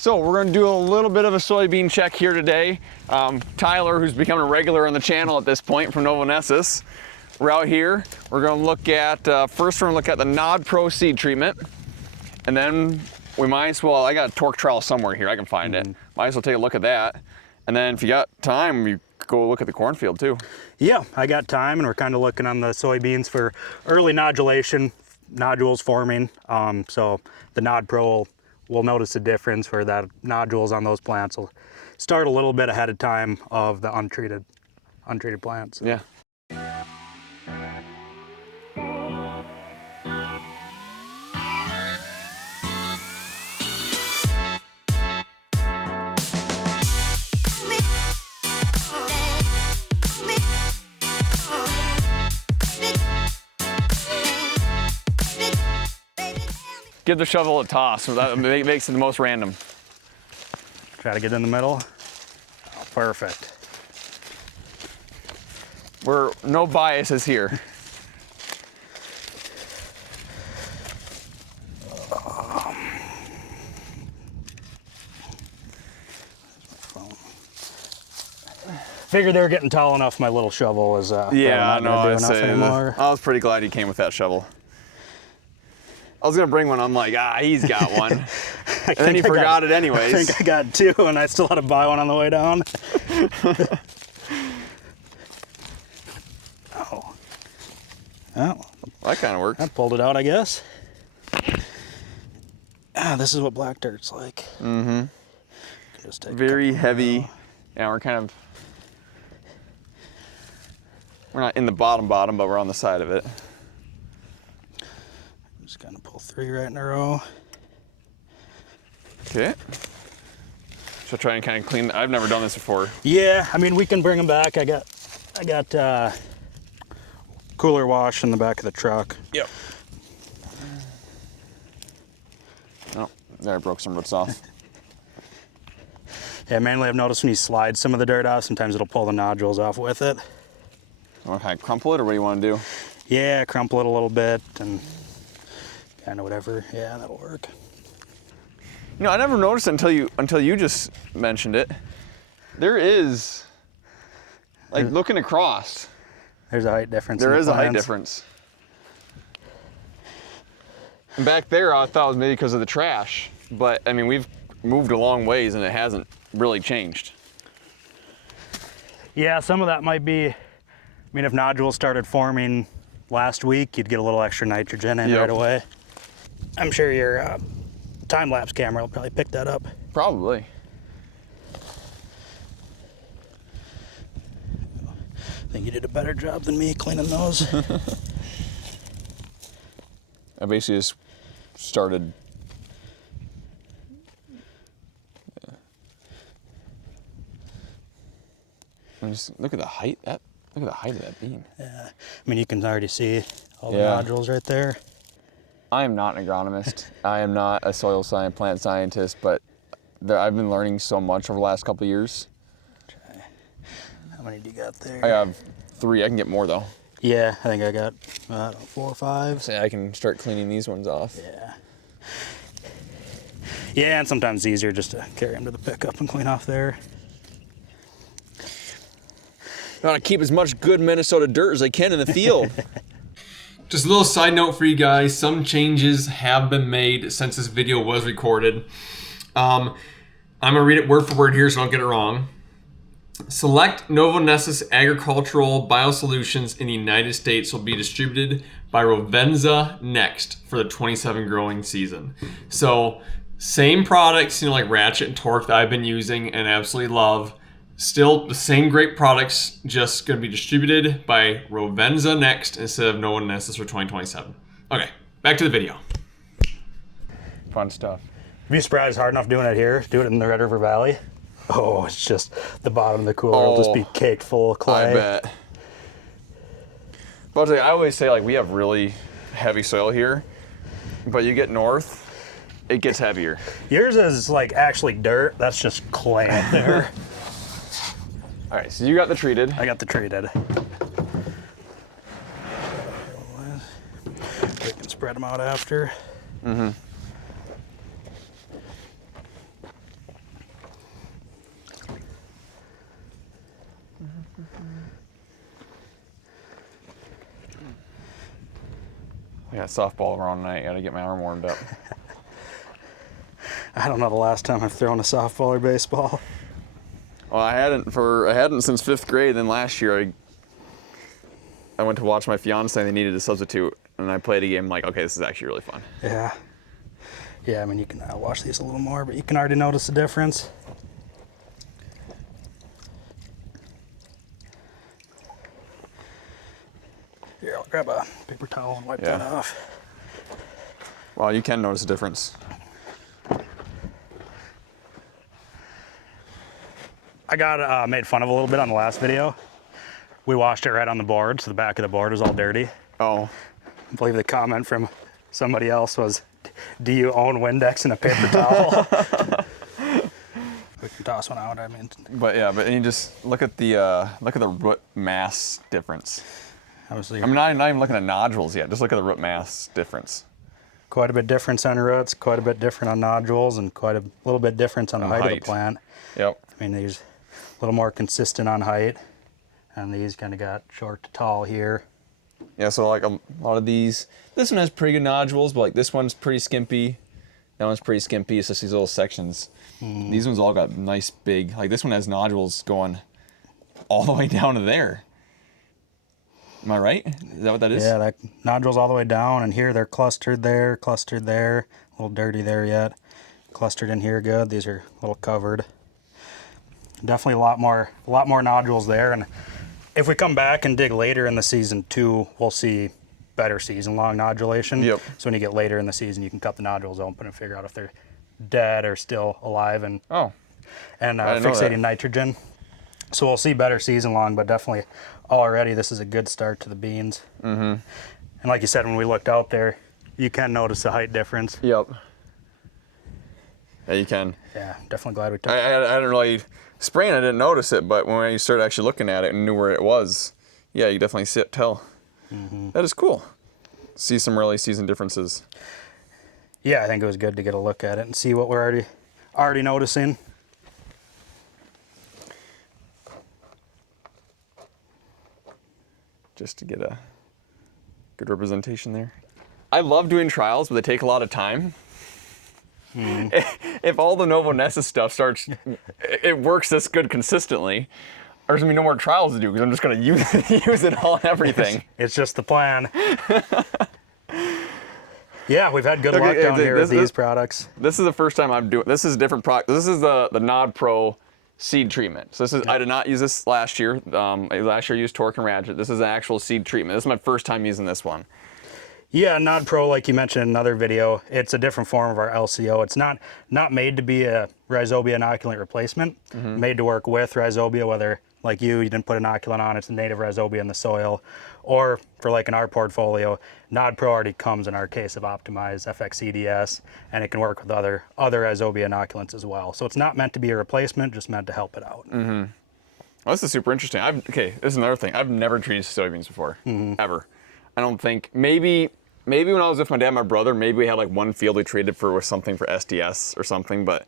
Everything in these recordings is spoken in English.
So we're going to do a little bit of a soybean check here today. Tyler, who's becoming a regular on the channel at this point from Novonesis, we're out here. We're going to look at, first we're going to look at the Nod Pro seed treatment. And then we might as well, I got a torque trowel somewhere here, I can find it. Might as well take a look at that. And then if you got time, you go look at the cornfield too. Yeah, I got time, and we're kind of looking on the soybeans for early nodulation, nodules forming. So the Nod Pro we'll notice a difference where that nodules on those plants will start a little bit ahead of time of the untreated plants. Yeah. Give the shovel a toss, so that makes it the most random. Try to get in the middle. Oh, perfect. We're no biases here. Figured they were getting tall enough. My little shovel is yeah, not doing enough anymore. I was pretty glad you came with that shovel. I was gonna bring one. I'm like, he's got one, and then he forgot it anyways. I think I got two, and I still had to buy one on the way down. Oh, well, that kind of worked. I pulled it out, I guess. This is what black dirt's like. Mm-hmm. Just take very heavy. Yeah, we're not in the bottom, but we're on the side of it. Just gonna pull 3 right in a row. Okay. So try and kind of clean. I've never done this before. Yeah, I mean we can bring them back. I got cooler wash in the back of the truck. Yep. Oh, there, I broke some roots off. Yeah, mainly I've noticed when you slide some of the dirt off, sometimes it'll pull the nodules off with it. You want to kind of crumple it, or what do you want to do? Yeah, crumple it a little bit and kind of whatever. Yeah, that'll work. You know, I never noticed it until you just mentioned it. There is, like, looking across. There's a height difference. There is a height difference. And back there, I thought it was maybe because of the trash, but I mean, we've moved a long ways and it hasn't really changed. Yeah, some of that might be, I mean, if nodules started forming last week, you'd get a little extra nitrogen in right away. I'm sure your time-lapse camera will probably pick that up. Probably. I think you did a better job than me cleaning those. I basically just started. Just look at the height. Look at the height of that beam. Yeah, I mean you can already see all the nodules right there. I am not an agronomist. I am not a soil science, plant scientist, but I've been learning so much over the last couple of years. Okay. How many do you got there? I have 3. I can get more though. Yeah, I think I got 4 or 5. So I can start cleaning these ones off. Yeah. Yeah, and sometimes it's easier just to carry them to the pickup and clean off there. I want to keep as much good Minnesota dirt as I can in the field. Just a little side note for you guys, some changes have been made since this video was recorded. I'm going to read it word for word here so I don't get it wrong. Select Novonesis agricultural biosolutions in the United States will be distributed by Rovensa Next for the 27 growing season. So same products, like Ratchet and Torque that I've been using and absolutely love. Still the same great products, just going to be distributed by Rovensa Next instead of Novonesis for 2027. Okay, back to the video. Fun stuff. If you surprised hard enough doing it here, do it in the Red River Valley. Oh, it's just the bottom of the cooler will just be caked full of clay. I bet. But I always say, like, we have really heavy soil here, but you get north, it gets heavier. Yours is like actually dirt. That's just clay up there. All right, so you got the treated. I got the treated. We can spread them out after. Mm-hmm. I got softball tomorrow night. Got to get my arm warmed up. I don't know the last time I've thrown a softball or baseball. Well, I hadn't since 5th grade. Then last year I went to watch my fiance and they needed a substitute, and I played a game like, okay, this is actually really fun. Yeah. Yeah, I mean, you can wash these a little more, but you can already notice the difference. Here, I'll grab a paper towel and wipe that off. Well, you can notice a difference. I got made fun of a little bit on the last video. We washed it right on the board, so the back of the board was all dirty. Oh. I believe the comment from somebody else was, do you own Windex and a paper towel? We can toss one out, I mean. But yeah, but you just look at the root mass difference. Obviously, I'm not even looking at nodules yet. Just look at the root mass difference. quite a bit difference on roots, quite a bit different on nodules, and quite a little bit difference on the height of the plant. Yep. I mean, these a little more consistent on height, and these kind of got short to tall here. Yeah, so like a lot of these, this one has pretty good nodules, but like this one's pretty skimpy. That one's pretty skimpy. It's just these little sections. These ones all got nice big, like this one has nodules going all the way down to there. Am I right? Is that what that is? Yeah, that nodules all the way down, and here they're clustered there, a little dirty there yet. Clustered in here good. These are a little covered. Definitely a lot more nodules there, and if we come back and dig later in the season too, we'll see better season-long nodulation. Yep. So when you get later in the season, you can cut the nodules open and figure out if they're dead or still alive and fixating nitrogen. So we'll see better season-long, but definitely already this is a good start to the beans. Mm-hmm. And like you said, when we looked out there, you can notice the height difference. Yep. Yeah, you can. Yeah, definitely glad we took I didn't really spraying. I didn't notice it, but when you started actually looking at it and knew where it was, yeah, you definitely see it. Tell. Mm-hmm. That is cool. See some early season differences. Yeah, I think it was good to get a look at it and see what we're already noticing. Just to get a good representation there. I love doing trials, but they take a lot of time. If all the Novonesis stuff it works this good consistently, there's gonna be no more trials to do because I'm just gonna use it all and everything. It's just the plan. Yeah, we've had good luck down here with these products. This is the first time I'm doing. This is a different product. This is the Nod Pro seed treatment. So this is, I did not use this last year. Last year I used Torque and Ratchet. This is an actual seed treatment. This is my first time using this one. Yeah, Nod Pro, like you mentioned in another video, it's a different form of our LCO. It's not made to be a rhizobia inoculant replacement. Made to work with rhizobia, whether like you didn't put inoculant on, it's a native rhizobia in the soil, or for like in our portfolio, Nod Pro already comes in our case of optimized FXCDS, and it can work with other rhizobia inoculants as well. So it's not meant to be a replacement, just meant to help it out. Well, this is super interesting. Okay, this is another thing. I've never treated soybeans before, ever. I don't think, maybe when I was with my dad and my brother, maybe we had like one field we treated with something for SDS or something, but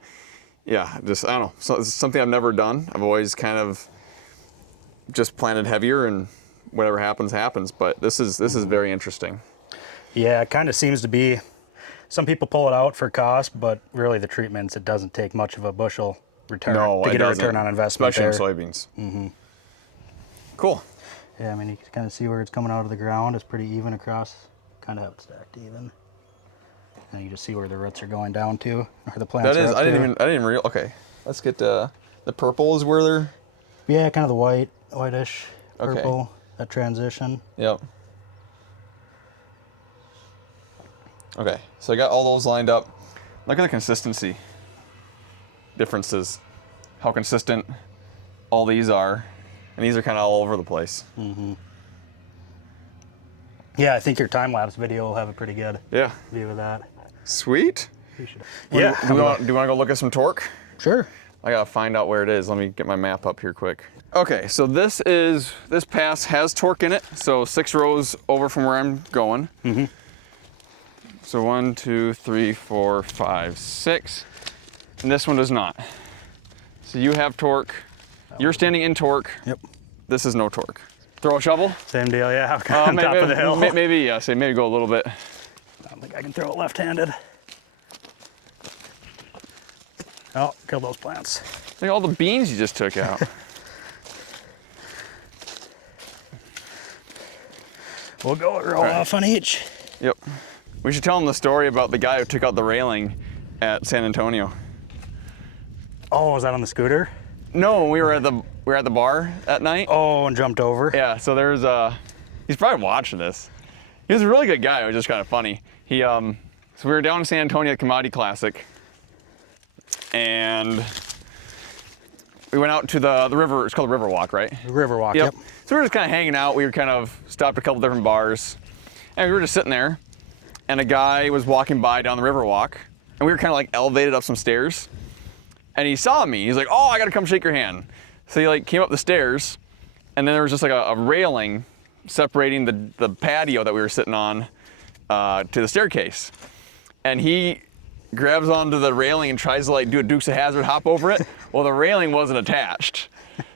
yeah, just, I don't know. So it's something I've never done. I've always kind of just planted heavier and whatever happens, happens. But this is very interesting. Yeah, it kind of seems to be, some people pull it out for cost, but really the treatments, it doesn't take much of a bushel return to get a return on investment. Especially in soybeans. Cool. Yeah, I mean, you can kind of see where it's coming out of the ground. It's pretty even across, kind of stacked even. And you just see where the roots are going down to, or the plants That is, are up I didn't even realize. Okay, let's get the purple is where they're. Yeah, kind of the whitish purple, that transition. Yep. Okay, so I got all those lined up. Look at the consistency differences. How consistent all these are. And these are kind of all over the place. Yeah, I think your time-lapse video will have a pretty good view of that. Sweet. Yeah. Do you want to go look at some torque? Sure. I gotta find out where it is. Let me get my map up here quick. Okay, so this pass has torque in it. So 6 rows over from where I'm going. So 1, 2, 3, 4, 5, 6. And this one does not. So you have torque. You're standing in torque. Yep. this is no torque. Throw a shovel? Same deal, yeah. On top of the hill. Maybe, yeah, say maybe go a little bit. I don't think I can throw it left-handed. Oh, kill those plants. Look at all the beans you just took out. We'll go roll off on each. Yep. We should tell them the story about the guy who took out the railing at San Antonio. Oh, was that on the scooter? No, we were at the bar at night. Oh, and jumped over. Yeah, so there's he's probably watching this. He was a really good guy. It was just kind of funny. He so we were down in San Antonio at Commodity Classic, and we went out to the river. It's called the River Walk, right? River Walk. Yep. So we were just kind of hanging out. We were kind of stopped at a couple different bars, and we were just sitting there, and a guy was walking by down the River Walk, and we were kind of like elevated up some stairs, and he saw me. He's like, "Oh, I got to come shake your hand." So he like came up the stairs, and then there was just like a railing separating the patio that we were sitting on to the staircase, and he grabs onto the railing and tries to like do a Dukes of Hazzard hop over it. Well, the railing wasn't attached,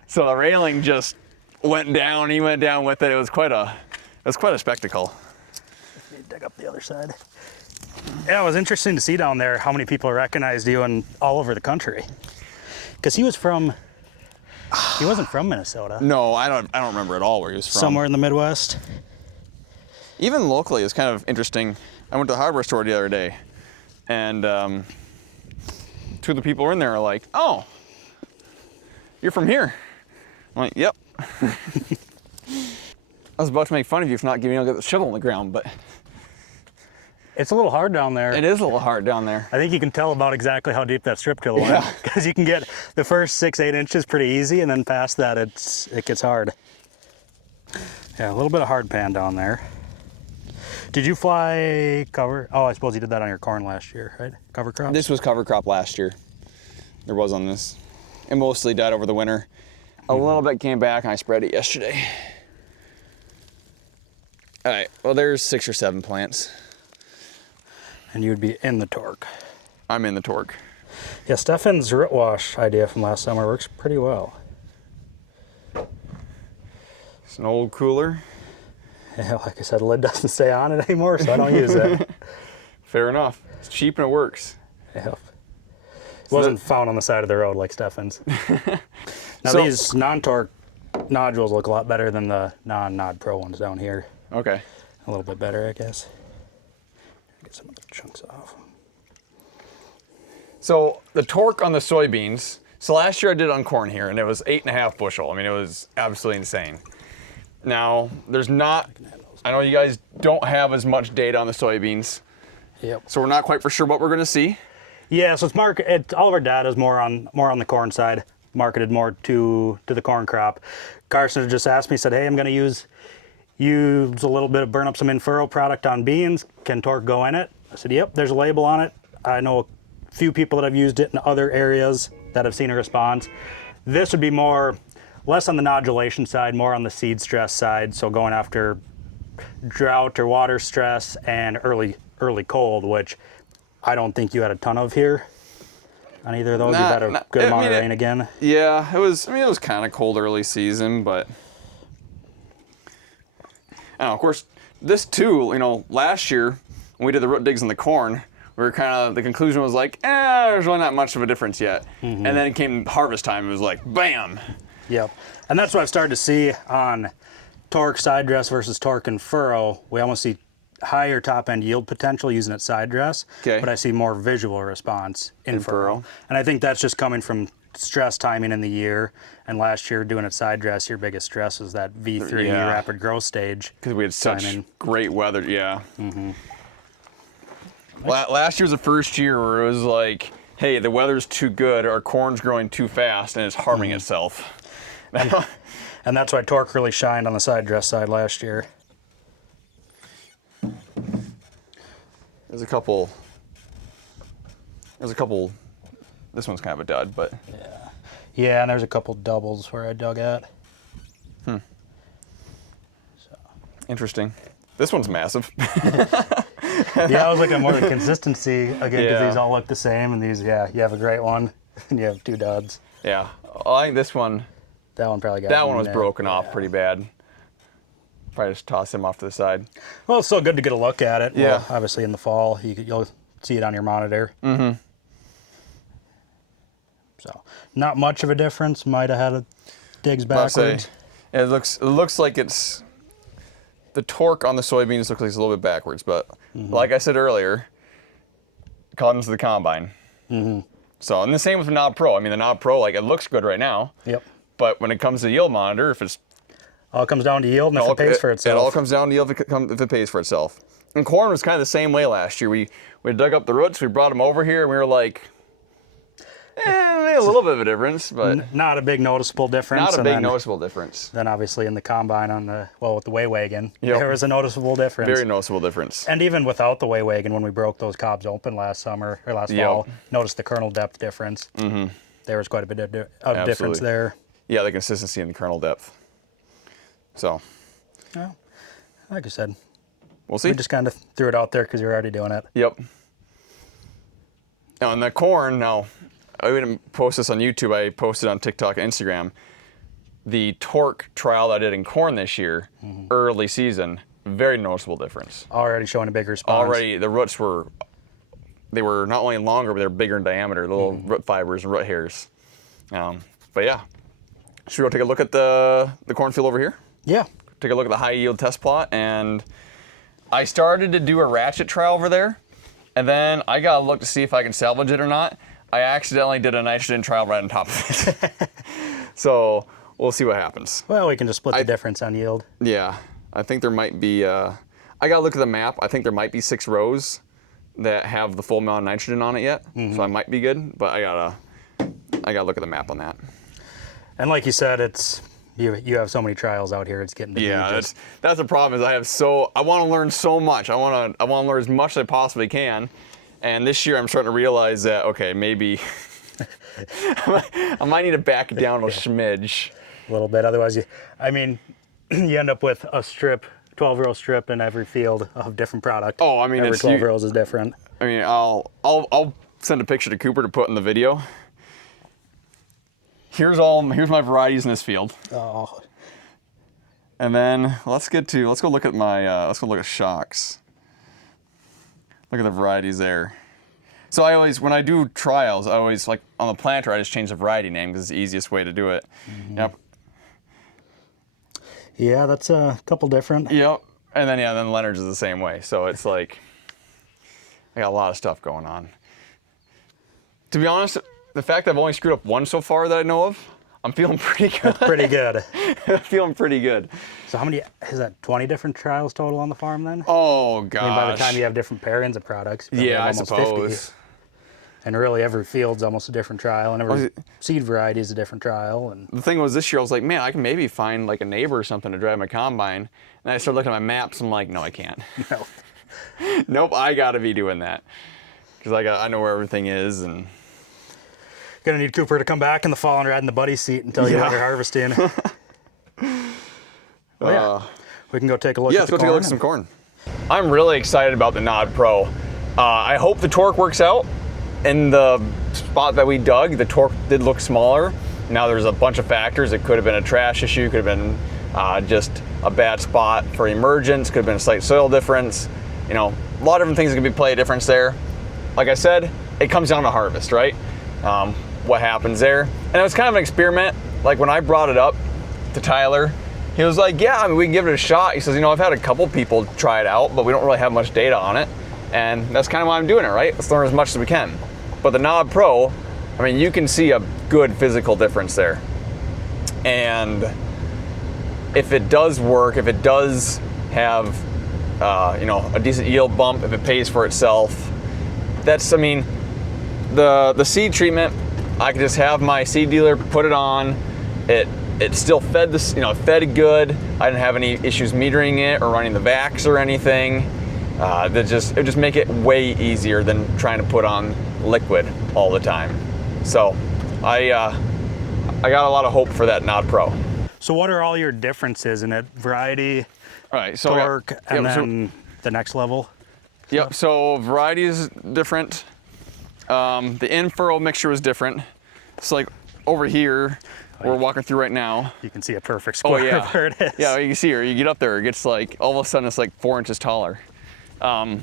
so the railing just went down. He went down with it. It was quite a spectacle. Dig up the other side. Yeah, it was interesting to see down there how many people recognized you and all over the country. Because he wasn't from Minnesota. No, I don't remember at all where he was from. Somewhere in the Midwest. Even locally, it's kind of interesting. I went to the hardware store the other day, and two of the people in there are like, "Oh, you're from here." I'm like, "Yep." I was about to make fun of you for not giving me the shovel on the ground, but it's a little hard down there. it is a little hard down there. I think you can tell about exactly how deep that strip till went, because you can get the first 6-8 inches pretty easy, and then past that it gets hard. Yeah, a little bit of hard pan down there. Did you fly cover? Oh, I suppose you did that on your corn last year, right? Cover crop? This was cover crop last year. There was on this. It mostly died over the winter. A little bit came back, and I spread it yesterday. All right, well, there's 6 or 7 plants. And you would be in the torque. I'm in the torque. Yeah, Stefan's root wash idea from last summer works pretty well. It's an old cooler. Yeah, like I said, the lid doesn't stay on it anymore, so I don't use it. Fair enough. It's cheap and it works. Yeah. It wasn't found on the side of the road like Stefan's. Now these non-torque nodules look a lot better than the non-Nod Pro ones down here. Okay. A little bit better, I guess. Get some of the chunks off. So the torque on the soybeans, so last year I did it on corn here, and it was 8.5 bushel. I mean, it was absolutely insane. Now, there's not, I know you guys don't have as much data on the soybeans. Yep. So we're not quite for sure what we're gonna see. Yeah, so all of our data is more on the corn side, marketed more to the corn crop. Carson just asked me, said, "Hey, I'm gonna use a little bit of burn up some in-furrow product on beans. Can torque go in it?" I said, "Yep, there's a label on it. I know a few people that have used it in other areas that have seen a response." This would be less on the nodulation side, more on the seed stress side. So going after drought or water stress and early cold, which I don't think you had a ton of here on either of those. You've had a good amount of rain again. Yeah, it was kind of cold early season, but and of course, this too, last year when we did the root digs in the corn, the conclusion was like, there's really not much of a difference yet. And then it came harvest time, it was like, bam. Yep. And that's what I've started to see on torque side dress versus torque and furrow. We almost see higher top end yield potential using it side dress, but I see more visual response in furrow. And I think that's just coming from stress timing in the year. And last year doing it side dress, your biggest stress was that V3 rapid growth stage. Because we had such great weather, yeah. Last year was the first year where it was like, hey, the weather's too good, our corn's growing too fast, and it's harming itself. And that's why torque really shined on the side dress side last year. There's a couple, this one's kind of a dud, but. Yeah, and there's a couple doubles where I dug at. So. Interesting. This one's massive. Yeah, I was looking at more the consistency again, because these all look the same, and these, you have a great one, and you have 2 duds. Yeah, I think this one That one probably got That one was nicked, broken off yeah. pretty bad. Probably just toss him off to the side. Well, it's still good to get a look at it. Yeah. Well, obviously in the fall, you'll see it on your monitor. Mm-hmm. So, not much of a difference. Might have had a digs I'll say, backwards. it looks like it's, the torque on the soybeans looks like it's a little bit backwards, but like I said earlier, comes to the combine. So, and the same with the Nod Pro. I mean, the Nod Pro, like, it looks good right now. Yep. But when it comes to yield monitor, if it's All comes down to yield and if it pays for itself. It all comes down to yield if it pays for itself. And corn was kind of the same way last year. We dug up the roots, we brought them over here, and we were like, a little bit of a difference, but Not a big noticeable difference. not a and big then, noticeable difference. Then obviously in the combine with the weigh wagon, Yep. there was a noticeable difference. Very noticeable difference. And even without the weigh wagon, when we broke those cobs open last summer or last Yep. fall, noticed the kernel depth difference. Mm-hmm. There was quite a bit of difference Absolutely. there. Yeah, the consistency in the kernel depth. So, Well, like I said, we'll see. we just kind of threw it out there because you're already doing it. Yep. Now, on the corn, I didn't post this on YouTube. I posted on TikTok and Instagram. The torque trial I did in corn this year, early season, very noticeable difference. Already showing a big response. Already, the roots were not only longer, but they're bigger in diameter, little root fibers and root hairs. But yeah, should we go take a look at the cornfield over here? Yeah. Take a look at the high yield test plot, and I started to do a ratchet trial over there, and then I got to look to see if I can salvage it or not. I accidentally did a nitrogen trial right on top of it. So we'll see what happens. Well, we can just split the difference on yield. Yeah, I think there might be, I got to look at the map. I think there might be 6 rows that have the full amount of nitrogen on it yet, so I might be good, but I gotta look at the map on that. And like you said, it's you have so many trials out here. It's getting to be just, That's the problem. Is I want to learn so much. I want to learn as much as I possibly can. And this year I'm starting to realize that, okay, maybe I might need to back it down a smidge. a little bit. Otherwise, you end up with a strip, 12-row strip in every field of different product. Oh, I mean, every 12 rows is different. I mean, I'll send a picture to Cooper to put in the video. Here's my varieties in this field. Oh, And then let's go look at shocks. Look at the varieties there. So when I do trials, I always, like on the planter, I just change the variety name because it's the easiest way to do it. Yep. yeah, that's a couple different. Yep. And then Leonard's is the same way. So it's like, I got a lot of stuff going on. To be honest, the fact that I've only screwed up one so far that I know of, I'm feeling pretty good. Pretty good. I'm feeling pretty good. So how many, is that 20 different trials total on the farm then? Oh, gosh. I mean, by the time you have different pairings of products, you Yeah, I have almost 50. suppose. And really every field's almost a different trial, and every seed variety is a different trial. And The thing was this year, I was like, man, I can maybe find like a neighbor or something to drive my combine. And I started looking at my maps, I'm like, no, I can't. no. Nope, I gotta be doing that. Because I know where everything is, and Gonna need Cooper to come back in the fall and ride in the buddy seat and tell you what you're harvesting. We can go take a look at let's the go take a look at some corn. I'm really excited about the Nod Pro. I hope the torque works out. In the spot that we dug, the torque did look smaller. Now there's a bunch of factors. It could have been a trash issue, could have been just a bad spot for emergence, could have been a slight soil difference. You know, a lot of different things that could play a difference there. Like I said, it comes down to harvest, right? What happens there. And it was kind of an experiment. Like when I brought it up to Tyler, he was like, yeah, I mean, we can give it a shot. He says, you know, I've had a couple people try it out, but we don't really have much data on it. And that's kind of why I'm doing it, right? Let's learn as much as we can. But the Nod Pro, I mean, you can see a good physical difference there. And if it does work, if it does have, a decent yield bump, if it pays for itself, that's, I mean, the seed treatment, I could just have my seed dealer put it on. It still fed this, fed good. I didn't have any issues metering it or running the vacs or anything. It would just make it way easier than trying to put on liquid all the time. So I got a lot of hope for that Nod Pro. So what are all your differences in it? Variety, All right, so torque, and then the next level? Yep, so variety is different. The in-furrow mixture was different. It's like over here, we're walking through right now. You can see a perfect square of where it is. Yeah, you can see her. You get up there, it gets like, all of a sudden it's like 4 inches taller. So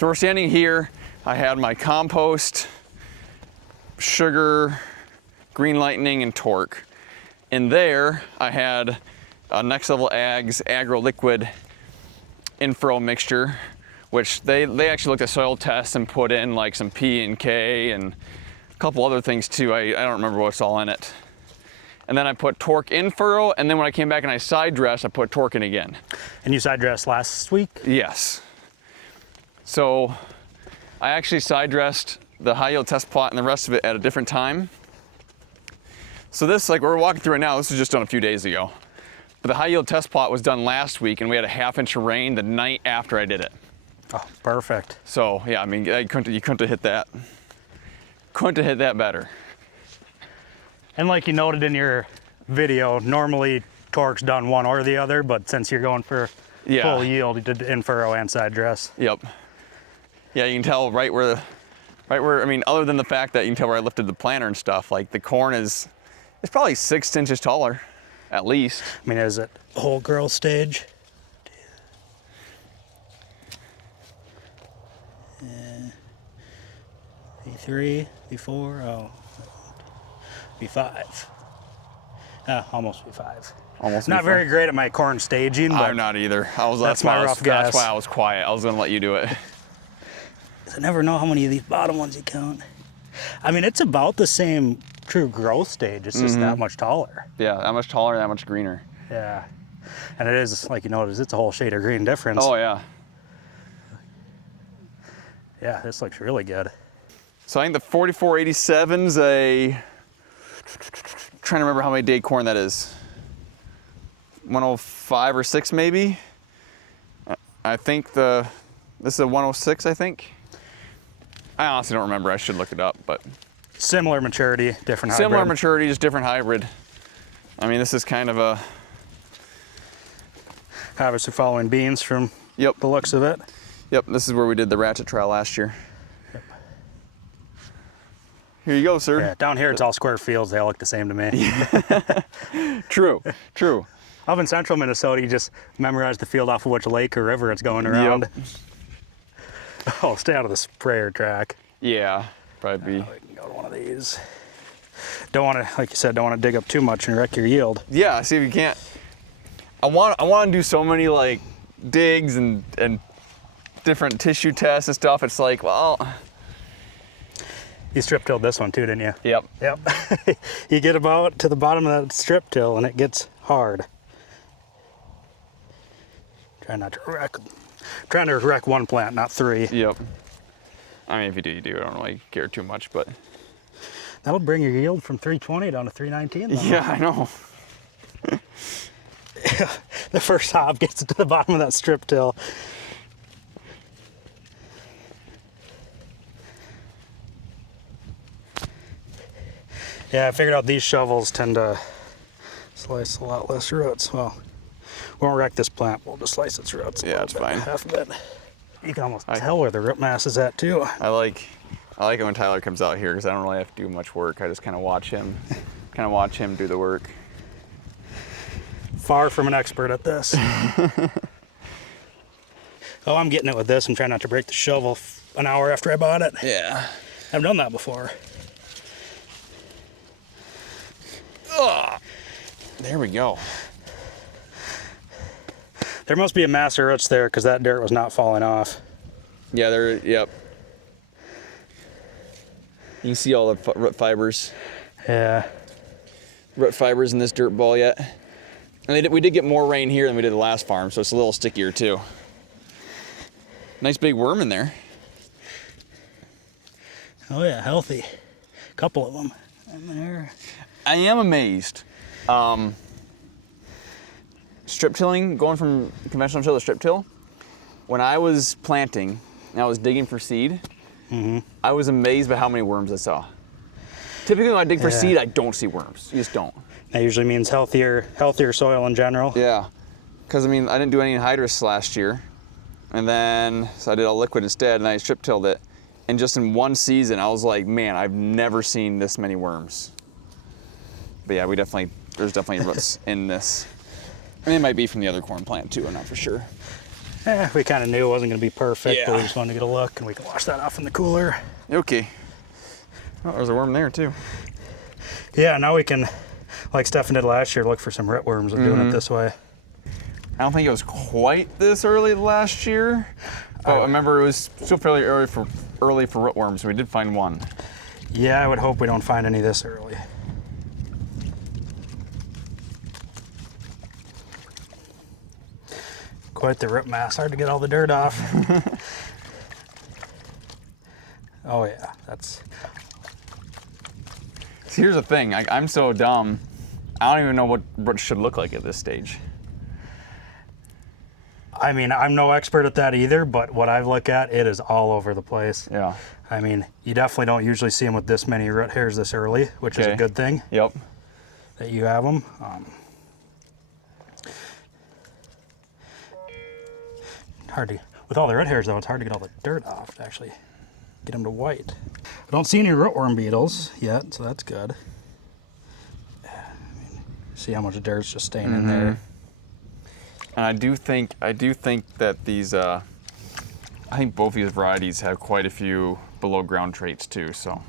we're standing here. I had my compost, sugar, green lightning, and torque. In there, I had a Next Level Ag's Agro Liquid in-furrow mixture, which they actually looked at soil tests and put in like some P and K and a couple other things too. I don't remember what's all in it. And then I put torque in furrow, and then when I came back and I side dressed, I put torque in again. And you side dressed last week? Yes. So I actually side dressed the high yield test plot and the rest of it at a different time. So this, like we're walking through it now, this was just done a few days ago. But the high yield test plot was done last week, and we had a 1/2 inch of rain the night after I did it. Oh, perfect. So yeah, I mean, you couldn't have hit that. Couldn't have hit that better. And like you noted in your video, normally torque's done one or the other, but since you're going for full yield, you did in furrow and side dress. Yep. Yeah, you can tell right where, I mean, other than the fact that you can tell where I lifted the planter and stuff, like the corn it's probably 6 inches taller, at least. I mean, is it whole growth stage? V3, V4, oh, V5. Almost V5. Almost. Not very great at my corn staging, but I'm not either. that's my rough guess. That's why I was quiet. I was gonna let you do it. I never know how many of these bottom ones you count. I mean, it's about the same true growth stage. It's just that much taller. Yeah, that much taller, that much greener. Yeah. And it is, like you noticed, it's a whole shade of green difference. Oh yeah. Yeah, this looks really good. So I think the 4487's trying to remember how many day corn that is. 105 or 6 maybe. I think this is a 106, I think. I honestly don't remember. I should look it up, but similar maturity, different hybrid. Similar maturity, just different hybrid. I mean, this is kind of a obviously following beans from the looks of it. Yep, this is where we did the ratchet trial last year. Yep. Here you go, sir. Yeah, down here it's all square fields. They all look the same to me. True, true. Up in central Minnesota, you just memorize the field off of which lake or river it's going around. Yep. Oh, stay out of the sprayer track. Yeah, probably be. We can go to one of these. Don't want to, like you said, don't want to dig up too much and wreck your yield. Yeah, see if you can't. I want to do so many like digs and different tissue tests and stuff. It's like, well. You strip tilled this one too, didn't you? Yep. Yep. You get about to the bottom of that strip till and it gets hard. Trying to wreck one plant, not 3. Yep. I mean, if you do, you do. I don't really care too much, but. That'll bring your yield from 320 down to 319. Though. Yeah, I know. The first hop gets to the bottom of that strip till. Yeah, I figured out these shovels tend to slice a lot less roots. Well, we won't wreck this plant, we'll just slice its roots. Yeah, it's fine. Half of it. You can almost tell where the root mass is at too. I like it when Tyler comes out here because I don't really have to do much work. I just kind of watch him do the work. Far from an expert at this. Oh, I'm getting it with this. I'm trying not to break the shovel an hour after I bought it. Yeah. I've done that before. Ugh. There we go. There must be a mass of roots there because that dirt was not falling off. Yeah, yep. You can see all the root fibers. Yeah. Root fibers in this dirt ball yet. And we did get more rain here than we did the last farm, so it's a little stickier too. Nice big worm in there. Oh yeah, healthy. Couple of them in there. I am amazed. Strip tilling, going from conventional till to strip till. When I was planting and I was digging for seed, I was amazed by how many worms I saw. Typically when I dig for seed, I don't see worms. You just don't. That usually means healthier soil in general. Yeah, because I mean, I didn't do any hydrous last year. And then, so I did all liquid instead and I strip tilled it. And just in one season, I was like, man, I've never seen this many worms. But yeah, there's definitely roots in this. And it might be from the other corn plant too, I'm not for sure. We kind of knew it wasn't going to be perfect, but we Yeah. just wanted to get a look, and we can wash that off in the cooler. Okay. Oh, there's a worm there too. Yeah, now we can, like Stefan did last year, look for some rootworms with doing it this way. I don't think it was quite this early last year. But I remember it was still fairly early for rootworms. We did find one. Yeah, I would hope we don't find any this early. Quite the root mass, hard to get all the dirt off. Oh yeah, that's... See, here's the thing. I'm so dumb. I don't even know what it should look like at this stage. I mean, I'm no expert at that either, but what I've looked at, it is all over the place. Yeah. I mean, you definitely don't usually see them with this many root hairs this early, which is a Okay. good thing Yep. that you have them. With all the root hairs though, it's hard to get all the dirt off to actually get them to white. I don't see any rootworm beetles yet, so that's good. See how much dirt's just staying in there. And I do think that these, I think both these varieties have quite a few below ground traits too. So.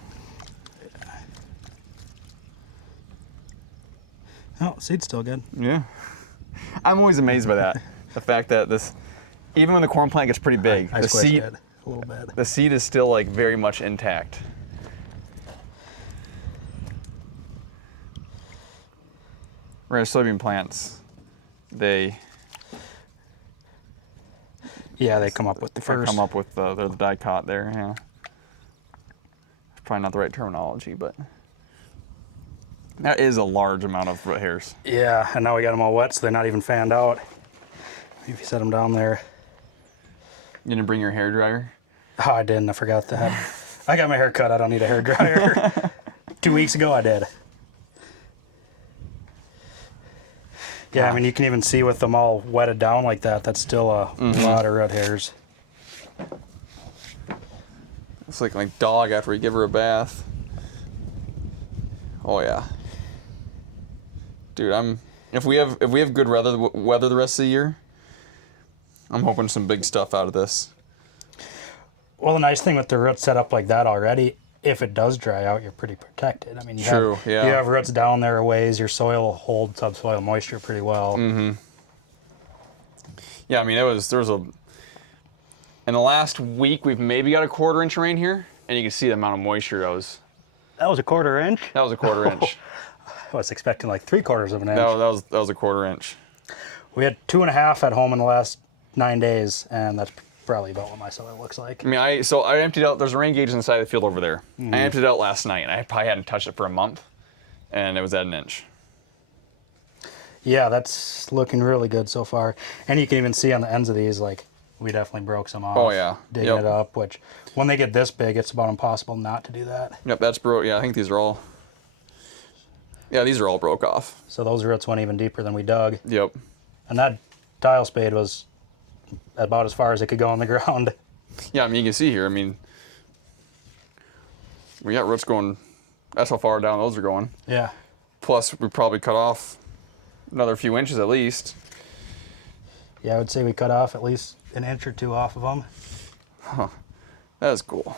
Oh, seed's still good. Yeah. I'm always amazed by that. The fact that this, even when the corn plant gets pretty big, I the squished seed, it a little bit. the seed is still like very much intact. Whereas soybean plants, Yeah, they come up with the first. come up with they're the dicot there. Yeah. Probably not the right terminology, but that is a large amount of root hairs. Yeah, and now we got them all wet, so they're not even fanned out. If you set them down there. You didn't bring your hair dryer? Oh, I didn't. I forgot that. I got my hair cut. I don't need a hair dryer. 2 weeks ago, I did. Yeah, I mean, you can even see with them all wetted down like that, that's still a lot of root hairs. It's like my dog after we give her a bath. Oh yeah. Dude, if we have good weather the rest of the year, I'm hoping some big stuff out of this. Well, the nice thing with the roots set up like that already, if it does dry out, you're pretty protected. I mean, you have roots down there a ways, your soil will hold subsoil moisture pretty well. Yeah, I mean, in the last week, we've maybe got a 1/4 inch of rain here, and you can see the amount of moisture That was a 1/4 inch? That was a 1/4 inch. I was expecting like 3/4 of an inch. That was a 1/4 inch. We had 2.5 at home in the last 9 days, and that's probably about what my soil looks like. I mean, I emptied out. There's a rain gauge on the side of the field over there. I emptied it out last night, and I probably hadn't touched it for a month, and it was at 1 inch. Yeah, that's looking really good so far. And you can even see on the ends of these, like, we definitely broke some off. Oh, yeah. Digging it up, which when they get this big, it's about impossible not to do that. Yep, that's broke. Yeah, I think these are all. Yeah, these are all broke off. So those roots went even deeper than we dug. Yep. And that tile spade was about as far as it could go on the ground. Yeah, I mean, you can see here. I mean, we got roots going. That's how far down those are going. Yeah. Plus, we probably cut off another few inches at least. Yeah, I would say we cut off at least 1 inch or 2 off of them. That is cool.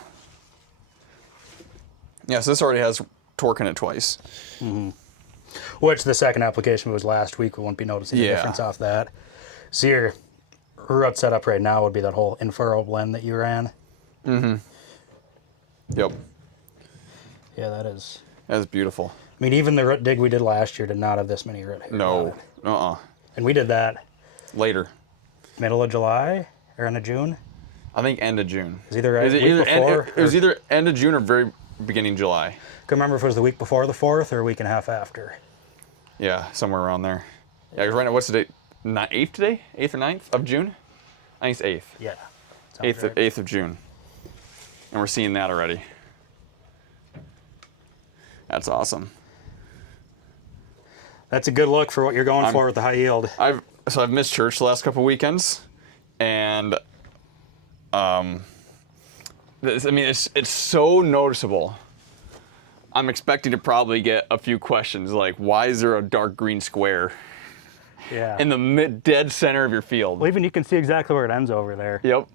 Yeah, so this already has torque in it twice. Which the second application was last week. We won't be noticing the difference off that. So your root setup right now would be that whole in-furrow blend that you ran. Yep. Yeah, that is. That's beautiful. I mean, even the root dig we did last year did not have this many root hairs on No. it. And we did that Later. middle of July or end of June. I think end of June. It was either It was before. either end of June or very beginning July. Couldn't remember if it was the week before the 4th or a week and a half after. Yeah, somewhere around there. Yeah, because right now, what's the date? 8th today? 8th or 9th of June? I think it's 8th. Yeah. 8th of June. And we're seeing that already. That's awesome. That's a good look for what you're going for with the high yield. I've missed church the last couple weekends, and I mean, it's so noticeable. I'm expecting to probably get a few questions like, why is there a dark green square Yeah. in the dead center of your field? Well, even you can see exactly where it ends over there. Yep.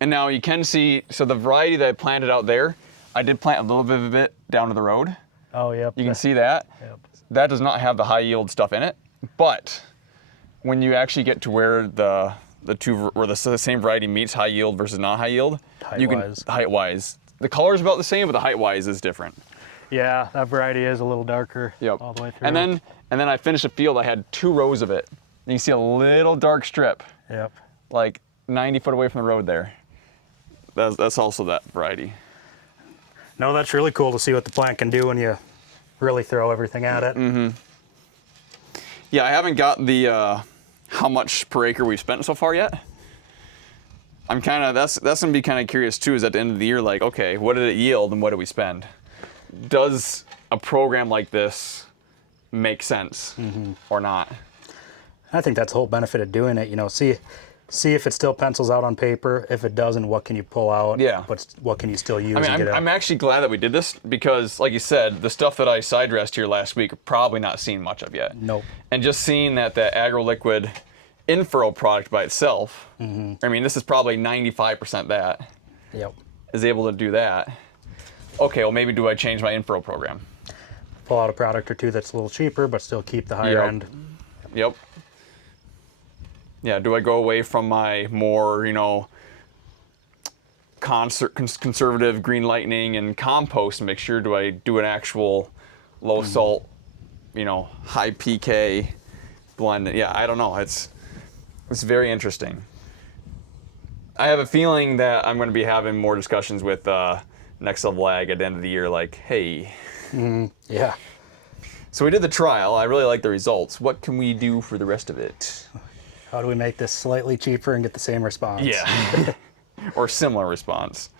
And now you can see, so the variety that I planted out there, I did plant a little bit of it down to the road. Oh, yep. You can see that. Yep. That does not have the high yield stuff in it, but when you actually get to where the same variety meets high yield versus not high yield, height-wise, the color is about the same, but the height-wise is different. Yeah, that variety is a little darker. Yep. All the way through. And then I finished a field. I had 2 rows of it. And you see a little dark strip, Yep. like 90 foot away from the road there. That's also that variety. No, that's really cool to see what the plant can do when you really throw everything at it. Mm-hmm. Yeah, I haven't got the how much per acre we've spent so far yet. I'm kind of that's gonna be kind of curious too. Is at the end of the year, like, okay, what did it yield and what did we spend? Does a program like this make sense or not? I think that's the whole benefit of doing it. You know, see if it still pencils out on paper. If it doesn't, what can you pull out? Yeah. What can you still use? I mean, I'm actually glad that we did this because, like you said, the stuff that I side dressed here last week, probably not seen much of yet. Nope. And just seeing that the AgroLiquid in-furrow product by itself, I mean, this is probably 95% that, Yep. is able to do that. Okay, well, maybe do I change my in-furrow program? Pull out a product or two that's a little cheaper, but still keep the higher Yep. end. Yep. Yeah, do I go away from my more, conservative green lightning and compost and make sure do I do an actual low salt, high PK blend? Yeah, I don't know. It's very interesting. I have a feeling that I'm going to be having more discussions with Next Level Ag at the end of the year, like, hey. Yeah. So we did the trial. I really like the results. What can we do for the rest of it? How do we make this slightly cheaper and get the same response? Yeah. Or similar response.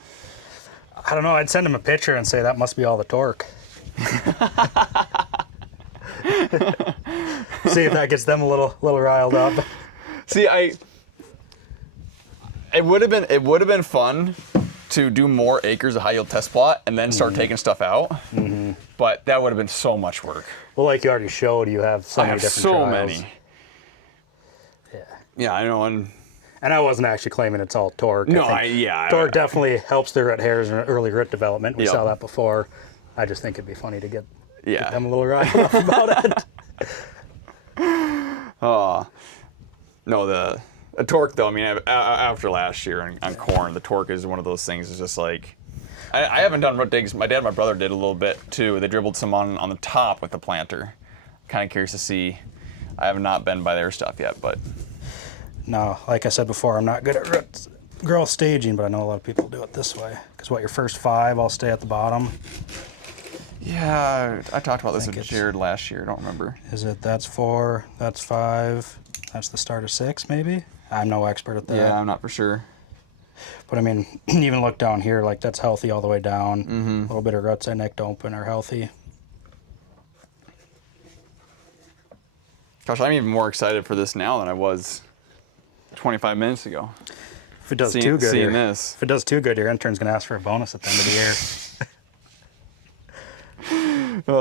I don't know. I'd send them a picture and say that must be all the torque. See if that gets them a little riled up. See, it would have been fun to do more acres of high yield test plot and then start taking stuff out. But that would have been so much work. Well, like you already showed, you have so many different so trials. many. Yeah, I know. And I wasn't actually claiming it's all torque. no, Torque definitely helps the root hairs in early root development. We Yep. saw that before. I just think it'd be funny to get yeah. them a little riled up about it. No, the torque though. I mean, after last year on corn, the torque is one of those things. It's just like I haven't done root digs. My dad and my brother did a little bit too. They dribbled some on the top with the planter. Kind of curious to see. I have not been by their stuff yet, but No, like I said before, I'm not good at root growth staging, but I know a lot of people do it this way. Because your first 5, I'll stay at the bottom. yeah, I talked about this think with it's- Jared last year. I don't remember. That's 4, that's 5, that's the start of 6 maybe? I'm no expert at that. Yeah, I'm not for sure. But I mean, even look down here, like that's healthy all the way down. A little bit of roots I nicked open are healthy. Gosh, I'm even more excited for this now than I was 25 minutes ago. If it does too good, seeing this. If it does too good, your intern's gonna ask for a bonus at the end of the year.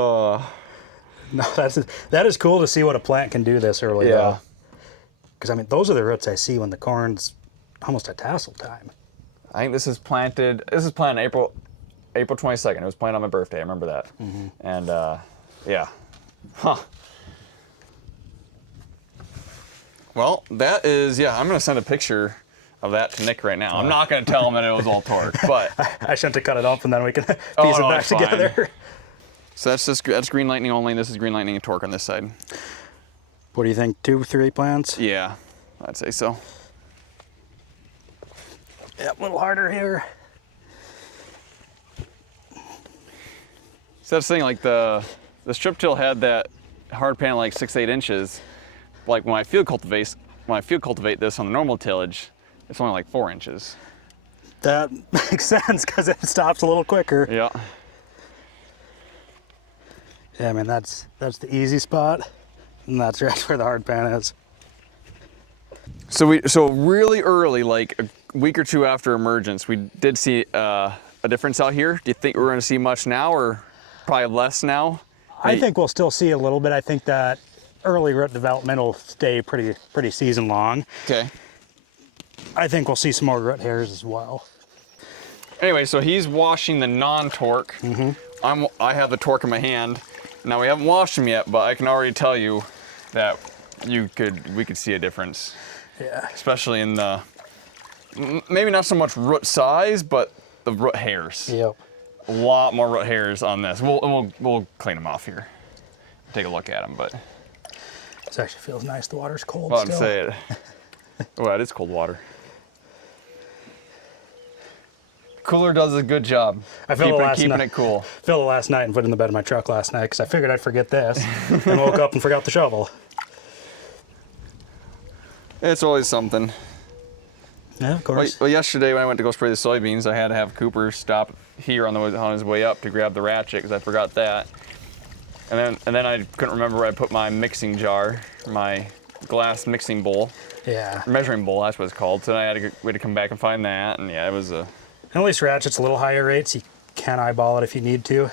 No, that is cool to see what a plant can do this early. Yeah. Because I mean, those are the roots I see when the corn's almost at tassel time. I think this is planted April 22nd. It was planted on my birthday. I remember that. And yeah. Huh. Well, that is, yeah, I'm going to send a picture of that to Nick right now. I'm not going to tell him that it was all torque, but. I shouldn't have cut it up and then we can piece no, it back it's fine. together. So that's green lightning only. This is green lightning and torque on this side. What do you think, 2, 3 plants? Yeah, I'd say so. Yeah, a little harder here. So that's the thing, like the strip till had that hard pan like 6-8 inches. Like when I field cultivate this on the normal tillage, it's only like 4 inches. That makes sense because it stops a little quicker. Yeah. Yeah, I mean that's the easy spot, and that's right where the hard pan is. So really early, like a week or two after emergence, we did see a difference out here? Do you think we're going to see much now, or probably less now? I think we'll still see a little bit. I think that early root development will stay pretty season long. Okay. I think we'll see some more root hairs as well. Anyway, so he's washing the non-torque. I have the torque in my hand. Now we haven't washed them yet, but I can already tell you that we could see a difference. Yeah. Especially in the, maybe not so much root size, but the root hairs. Yep. A lot more root hairs on this. We'll clean them off here. Take a look at them, but. This actually feels nice. The water's cold Well, still. I'd say it. Well, it is cold water. Cooler does a good job. I filled keeping it cool. Filled it last night and put it in the bed of my truck last night because I figured I'd forget this and woke up and forgot the shovel. It's always something. Yeah, of course. Well, yesterday when I went to go spray the soybeans, I had to have Cooper stop here on his way up to grab the ratchet because I forgot that. And then I couldn't remember where I put my mixing jar, my glass mixing bowl. Yeah. Measuring bowl, that's what it's called. So then we had to come back and find that, and yeah, it was a. And at least ratchet's a little higher rates. You can eyeball it if you need to.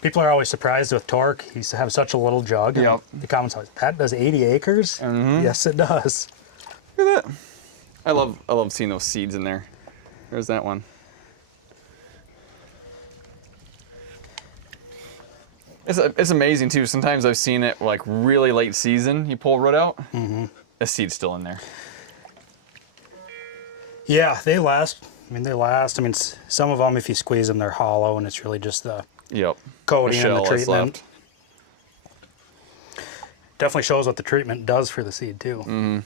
People are always surprised with torque. You have such a little jug. Yep. The comments always, that does 80 acres? Yes, it does. Look at that. I love seeing those seeds in there. There's that one. It's amazing too. Sometimes I've seen it like really late season. You pull root out, a seed's still in there. Yeah, they last. They last. Some of them, if you squeeze them, they're hollow, and it's really just the coating and the treatment. Definitely shows what the treatment does for the seed too.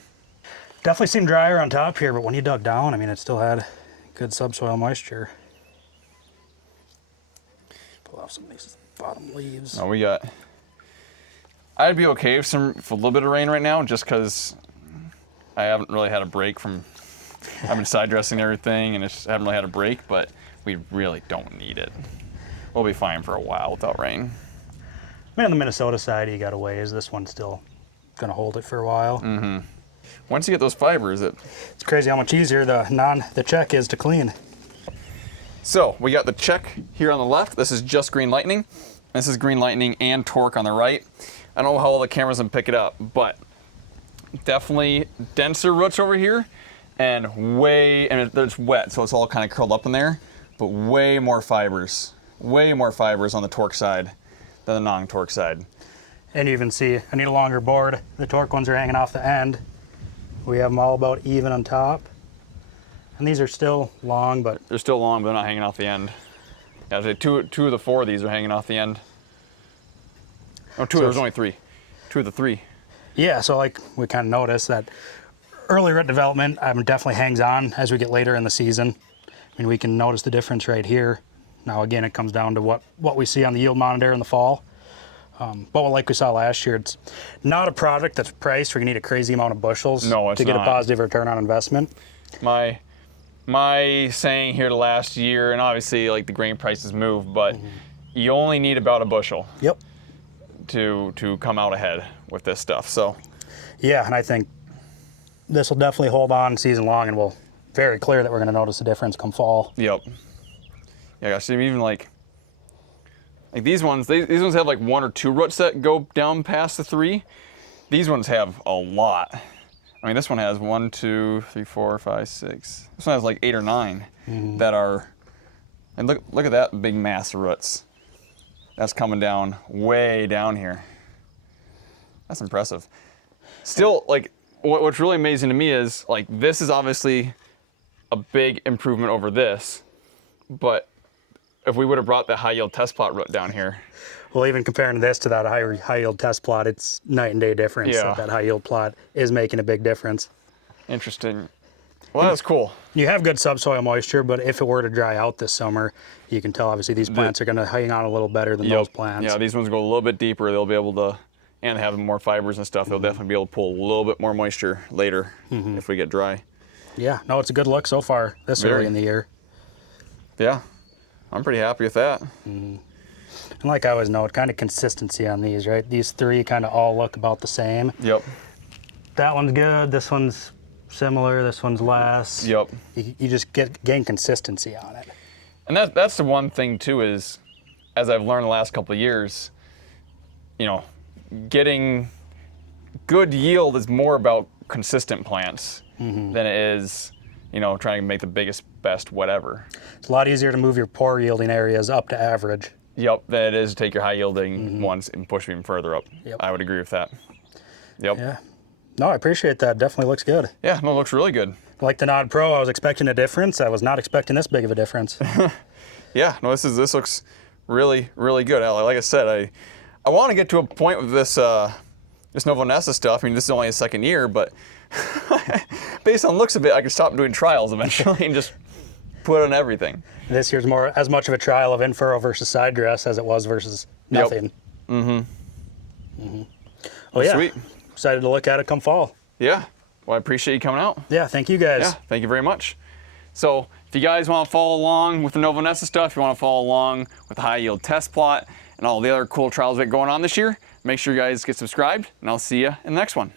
Definitely seemed drier on top here, but when you dug down, it still had good subsoil moisture. Pull off some of these bottom leaves. Oh, I'd be okay with a little bit of rain right now, just because I haven't really had a break from having side dressing and everything, and I haven't really had a break, but we really don't need it. We'll be fine for a while without rain. On the Minnesota side, you got a ways. This one's still gonna hold it for a while. Once you get those fibers, it's crazy how much easier the check is to clean. So we got the check here on the left. This is just Green Lightning. This is Green Lightning and Torque on the right. I don't know how well the cameras can pick it up, but definitely denser roots over here, and it's wet, so it's all kind of curled up in there, but way more fibers on the Torque side than the non-Torque side. And you even see, I need a longer board. The Torque ones are hanging off the end. We have them all about even on top. And these are still long, but... They're still long, but they're not hanging off the end. Yeah, I'd say two of the four of these are hanging off the end. Oh, there's only three. Two of the three. Yeah, so like we kind of noticed that early root development definitely hangs on as we get later in the season. We can notice the difference right here. Now again, it comes down to what we see on the yield monitor in the fall. But like we saw last year, it's not a product that's priced where you need a crazy amount of bushels to get a positive return on investment. My saying here last year, and obviously like the grain prices move, but you only need about a bushel. Yep. To come out ahead with this stuff. So. Yeah, and I think this will definitely hold on season long, and we'll very clear that we're going to notice a difference come fall. Yep. Yeah, gosh, even like these ones have like one or two roots that go down past the three. These ones have a lot. This one has 1, 2, 3, 4, 5, 6. This one has like 8 or 9 that are, and look at that big mass of roots. That's coming down way down here. That's impressive. Still, like, what's really amazing to me is, like, this is obviously a big improvement over this, but if we would have brought that high yield test plot root down here. Well, even comparing this to that high yield test plot, it's night and day difference. Yeah. That high yield plot is making a big difference. Interesting. Well, that's cool. You have good subsoil moisture, but if it were to dry out this summer, you can tell obviously these plants are going to hang on a little better than those plants. Yeah, these ones go a little bit deeper. They'll be able to, and have more fibers and stuff, they'll definitely be able to pull a little bit more moisture later if we get dry. Yeah, no, it's a good look so far this early in the year. Yeah, I'm pretty happy with that. And like I always note, kind of consistency on these, right? These three kind of all look about the same. Yep. That one's good, this one's similar, this one's less. Yep. You just gain consistency on it. And that's the one thing too is, as I've learned the last couple of years, you know, getting good yield is more about consistent plants than it is, you know, trying to make the biggest, best whatever. It's a lot easier to move your poor yielding areas up to average. Yep, than it is to take your high yielding ones and push them even further up. Yep. I would agree with that. Yep. Yeah. No, I appreciate that. Definitely looks good. Yeah, no, it looks really good. Like the Nod Pro, I was expecting a difference. I was not expecting this big of a difference. Yeah, no, this looks really, really good. Like I said, I want to get to a point with this this Novonesis stuff. I mean, this is only a second year, but based on the looks of it, I could stop doing trials eventually and just put on everything. This year's more as much of a trial of in-furrow versus side dress as it was versus nothing. Yep. Oh yeah. Sweet. Excited to look at it come fall. Yeah. Well, I appreciate you coming out. Yeah, thank you guys. Yeah, thank you very much. So if you guys want to follow along with the Novonesis stuff, if you want to follow along with the high yield test plot and all the other cool trials we got going on this year, make sure you guys get subscribed, and I'll see you in the next one.